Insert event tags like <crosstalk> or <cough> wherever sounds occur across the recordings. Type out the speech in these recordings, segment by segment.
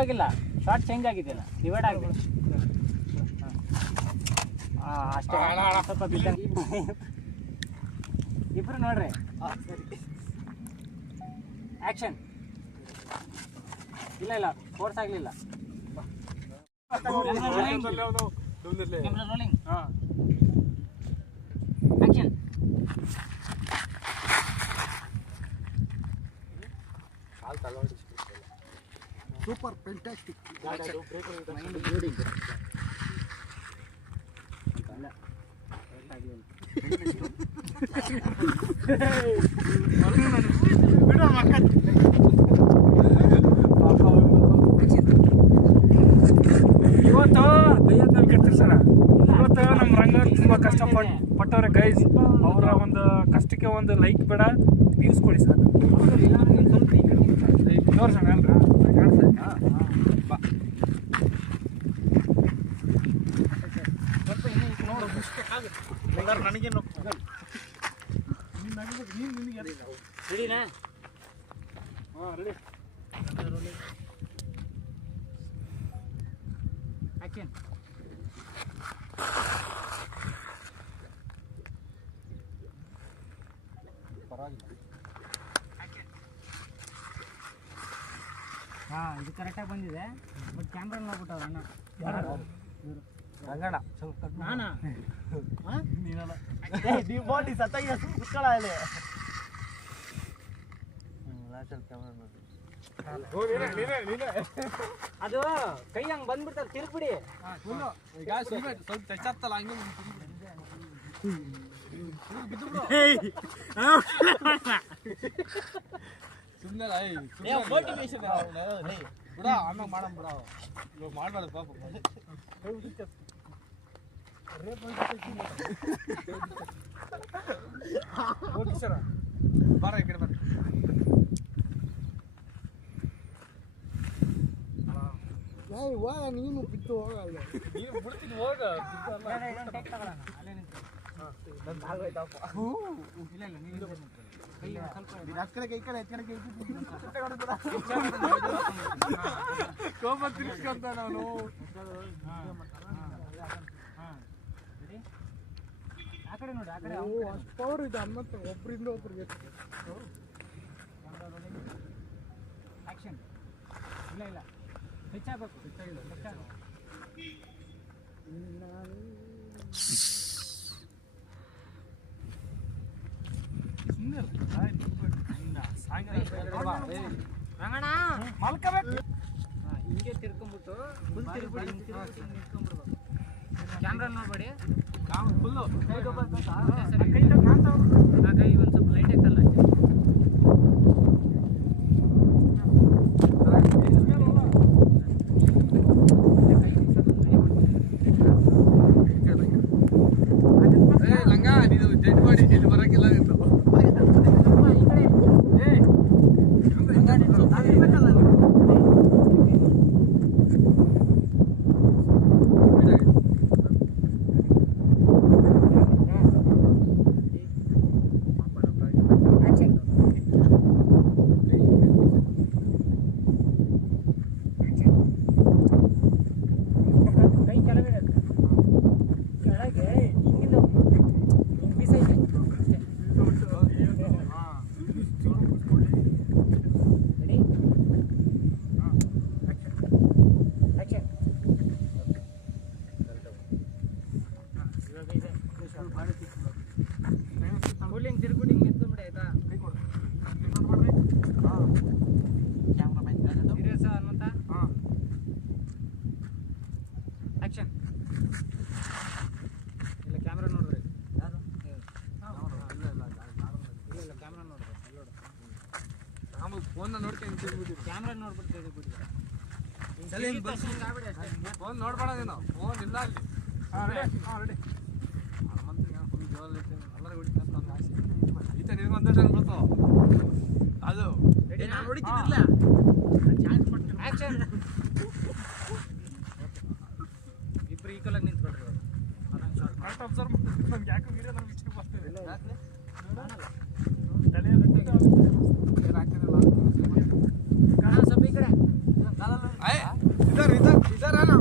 ಪರವಾಗಿಲ್ಲ. Short change ಆಗಿದೆಯಲ್ಲ divide ಆಗಿದೆ. ಅಷ್ಟೇ. ಸ್ವಲ್ಪ ಇಬ್ರು ನೋಡ್ರಿ. ಆಕ್ಷನ್ ಇಲ್ಲ ಇಲ್ಲ. ಫೋರ್ಸ್ ಆಗಲಿಲ್ಲ. ರೋಲಿಂಗ್ ಸೂಪರ್ ಫೆಂಟಾಸ್ಟಿಕ್ ಇವತ್ತು ದೈವದಲ್ಲಿ ಕಟ್ಟಿರ್ಸಾರ ಇವತ್ತು ನಮ್ಮ ರಂಗ ತುಂಬ ಕಷ್ಟಪಟ್ಟು ಪಟ್ಟವ್ರೆ ಗೈಸ್ ಅವರ ಒಂದು ಕಷ್ಟಕ್ಕೆ ಒಂದು ಲೈಕ್ ಬೇಡ ವ್ಯೂಸ್ ಕೊಡಿ ಸರ್ ತೋರ್ಸೋಣ ಆಕ್ಷನ್ ಹಾ ಇದು ಕರೆಕ್ಟಾಗಿ ಬಂದಿದೆ ಬಟ್ ಕ್ಯಾಮ್ರಾ ನೋಡ್ಬಿಟ್ಟವ್ರ ಅಣ್ಣ ರಂಗಣ್ಣ ನಾನಾ ನೀವು ಬಾಡಿ ಸತ್ತಾಗಿ ಕುತ್ಕೊಳ್ಳ ಅಲ್ಲಿ ಅದು ಕೈ ಹಂಗ್ ಬಂದ್ಬಿಡ್ತಾರೆ ತಿರುಗ್ಬಿಡಿ ಸ್ವಲ್ಪ ಟಚ್ ಹಂಗೆ ಸುಮ್ಮನೆ ಮೋಟಿವೇಶನ್ ಬಿಡ ಆಮೇಲೆ ಮಾಡಮ್ ಬಿಡ ಇವಾಗ ಮಾಡ್ಬಾರ್ದು ಪಾಪ ಸರ ಬಾರ ಈ ಕಡೆ ಬರ್ರಿ ವಾ ನೀನು ಬಿದ್ದು ಹೋಗಲ್ಲ ನೀನು ಬಿಡ್ತೀನಿ ಹೋಗ ಟೇಕ್ ತಗೊಳ್ಳೋಣ ಅಲ್ಲೇ ನಿಂತ್ಕೊಳ್ಳಿ. ಇಲ್ಲ ಇಲ್ಲ ನೀವು ಇಲ್ಲೇ ನಿಂತ್ಕೊಳ್ಳಿ. ಕೈ ಒಂದ್ ಸ್ವಲ್ಪ ಆ ಹೋಗ ಅಲ್ಲೇ ಕಡೆ ಎತ್ಕಡೆ ಕೈ ಕೋಪ ತಿರ್ಸ್ಕೊಂತ ನಾನು? ಆ ಕಡೆ ನೋಡಿ ಆ ಕಡೆ ಅಷ್ಟು ಪವರ್ ಇದೆ ಅನ್ನತ್ತೆ ಒಬ್ಬರಿಂದ ಒಬ್ರಿಗೆ. ಆಕ್ಷನ್ ಇಲ್ಲ ಇಲ್ಲ. ಮಲ್ಕೋಬೇಕು ಹಿಂಗೆ ತಿರ್ಕೊಂಬಿಟ್ಟು ಫುಲ್ ತಿರ್ಗ್ಬಿಡಿ ಹಿಂಗೆ ತಿರ್ಗ್ಬಿಟ್ಟು ಹಿಂಗೆ ನಿಂತ್ಕೊಂಡ್ಬಿಡ್ಬೇಕು ಕ್ಯಾಮ್ರಾ ನೋಡ್ಬೇಡಿ ಫುಲ್ಲು ಸರಿ ಆ ಕೈ ಒಂದು ಸ್ವಲ್ಪ ಲೈಟ್ ಐತಲ್ಲ Tapi 了 ಇಲ್ಲ ಕ್ಯಾಮ್ರಾ ನೋಡ್ರಿ. ಇಲ್ಲ ಇಲ್ಲ ಕ್ಯಾಮ್ರಾ ನೋಡ್ರಿ ಅಲ್ಲೋಡು ಆಮೇಲೆ ಫೋನ್ನ ನೋಡ್ಕೊಂಡು ಕ್ಯಾಮ್ರಾ ನೋಡ್ಬಿಟ್ಟು ಬಸ್ ಆಗ್ಬಿಡಿ ಬಂದು- ಫೋನ್ ನೋಡ್ಬೇಡ ನೀನು. ಫೋನ್ ಇಲ್ಲ ಅಲ್ಲಿ. ಹಾಂ ರೆಡಿ ಹಾಂ ರೆಡಿ ಹನುಮಂತನಿಗೆ ಫುಲ್ ಜೋಲ್ ಐತೆ ಎಲ್ಲರೂ ಹೊಡಿತಾರೆ ಅಂತ ಆಸೆ. ಈತ ನಿನಗೆ ಒಂದೇ ಟೈಮ್ ಬೀಳ್ತಾವ ಅದು. ರೆಡಿ ನಾನು ಆಕ್ಷನ್ ಇಬ್ರು इधर इधर इधर है ना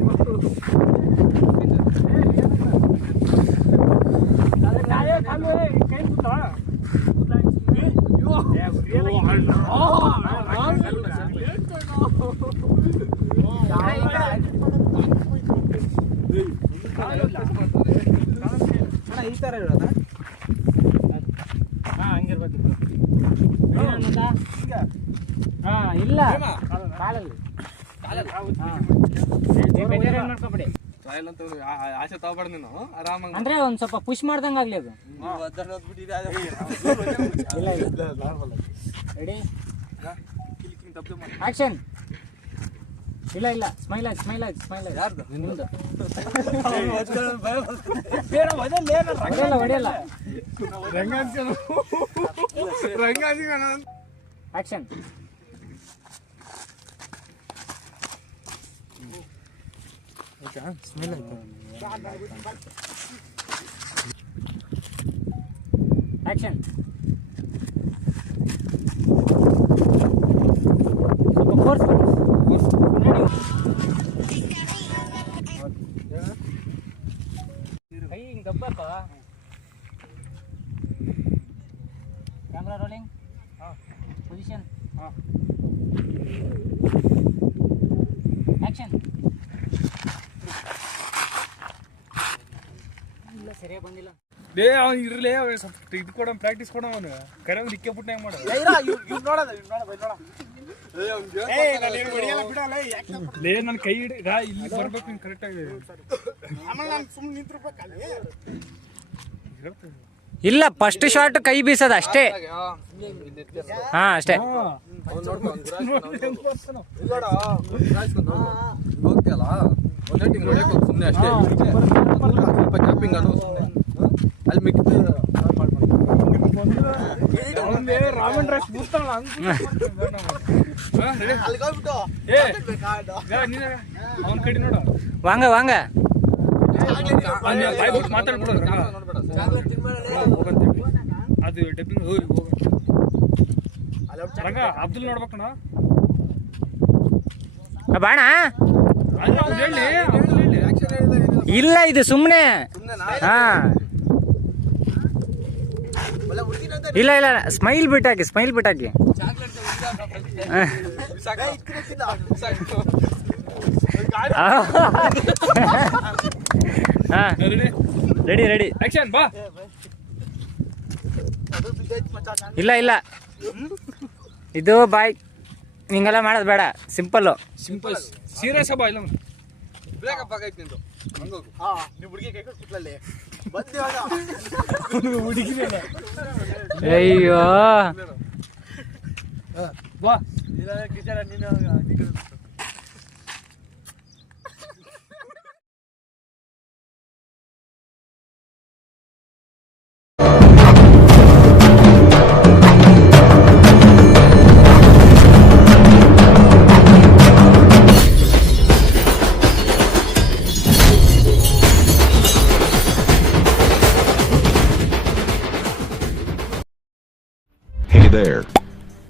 ತರ ಇರೋದ? ಹಾ ಹಂಗಿರ್ಬೇಕು ಹಾ. ಇಲ್ಲ. ಕಾಲಲ್ಲಿ. ಮಾಡ್ಕೊಬೇಡಿ. ಅಂತ ಆಸೆ ತಗೋಬೇಡ ನೀನು ಆರಾಮಾಗಿ ಅಂದ್ರೆ ಒಂದ್ ಸ್ವಲ್ಪ ಪುಷ್ ಮಾಡ್ದಂಗೆ ಆಗ್ಲಿ ಅದು. ಇಲ್ಲ ಇಲ್ಲ. ರೆಡಿ ಆಕ್ಷನ್ ಇಲ್ಲ ಇಲ್ಲ ಸ್ಮೈಲ್ ಆಗಿ ಸ್ಮೈಲ್ ಆಗಿ ಸ್ಮೈಲ್ ಆಗಿ. ಯಾರ್ದು? ನಿಮ್ದು. ಹೊಡೆಯಲ್ಲ ಹೊಡೆಯಲ್ಲ ಆಕ್ಷನ್ ಆಕ್ಷನ್ ಕೈ ಹಿಂಗ್ ದಬ್ಬಕ್ಕ ಕ್ಯಾಮ್ರಾ ರೋಲಿಂಗ್ ಪೊಸಿಷನ್ ಆಕ್ಷನ್ ಇಲ್ಲ ಸರಿಯಾಗಿ ಬಂದಿಲ್ಲ ಲೇ ಅವ್ನು ಇರ್ಲೇ ಅವ್ನು ಸ್ವಲ್ಪ ಇದು ಕೊಡ ಪ್ರಾಕ್ಟೀಸ್ ಕೊಡ ಅವನು ಕರೆ ಒಂದು ಇಕ್ಕೆ ಬಿಟ್ಟು ಹೆಂಗ್ ಮಾಡ ಲೇ ನನ್ನ ಕೈ ಹಿಡಿದ ಇಲ್ಲಿ ಬರ್ಬೇಕು ನೀನು ಕರೆಕ್ಟ್ ಆಗಿ. ಇಲ್ಲ ಫಸ್ಟ್ ಶಾರ್ಟ್ ಕೈ ಬೀಸದ ಅಷ್ಟೇ. ಹಾ ಅಷ್ಟೇ. ಸುಮ್ಮನೆ ಅಷ್ಟೇ. ಸ್ವಲ್ಪ ಕ್ಯಾಪಿಂಗ್ ಅದು ಸುಮ್ಮನೆ ಅಲ್ಲಿ ಮಿಕ್ಕಿದ್ದು ರಾಮನ್ ರಶ್ ಬಿಡ್ತಾನಲ್ಲ ಅವನ ಕಡೆ ನೋಡ ವಾಂಗ ವಾಂಗ ಬಾಯ್ಬಿಟ್ಟು ಮಾತಾಡ್ಬಿಡು ಹೋಗಂತೇಳಿ ಅದು ಡಬ್ಬಿಂಗ್ ಹೋಗಿ ಹೋಗ ರಂಗ ಅಬ್ದುಲ್ ನೋಡ್ಬೇಕಣ್ಣ ಬಾಣ ಅಲ್ಲ ಅವ್ನು ಹೇಳಿ ಅವ್ನು ಹೇಳಿ ಇಲ್ಲ ಇದು ಸುಮ್ಮನೆ ಹಾ ಇಲ್ಲ ಇಲ್ಲ ಸ್ಮೈಲ್ ಬಿಟ್ಟಾಕಿ ಸ್ಮೈಲ್ ಬಿಟ್ಟಾಕಿ. <laughs> ಹಾ. ರೆಡಿ ರೆಡಿ ಆಕ್ಷನ್ ಬಾ. ಇಲ್ಲ ಇಲ್ಲ. ಇದು ಬಾಯ್ ಹಿಂಗೆಲ್ಲ ಮಾಡೋದು ಬೇಡ. ಸಿಂಪಲ್ಲು ಸಿಂಪಲ್ ಸೀರಿಯಸ್ ಬಾ ಇಲ್ಲ ನೀವು ಆಗೈತೆ ನಿಂದು. ಹಂಗೋಗು ಅಯ್ಯೋ ಬಾ Hey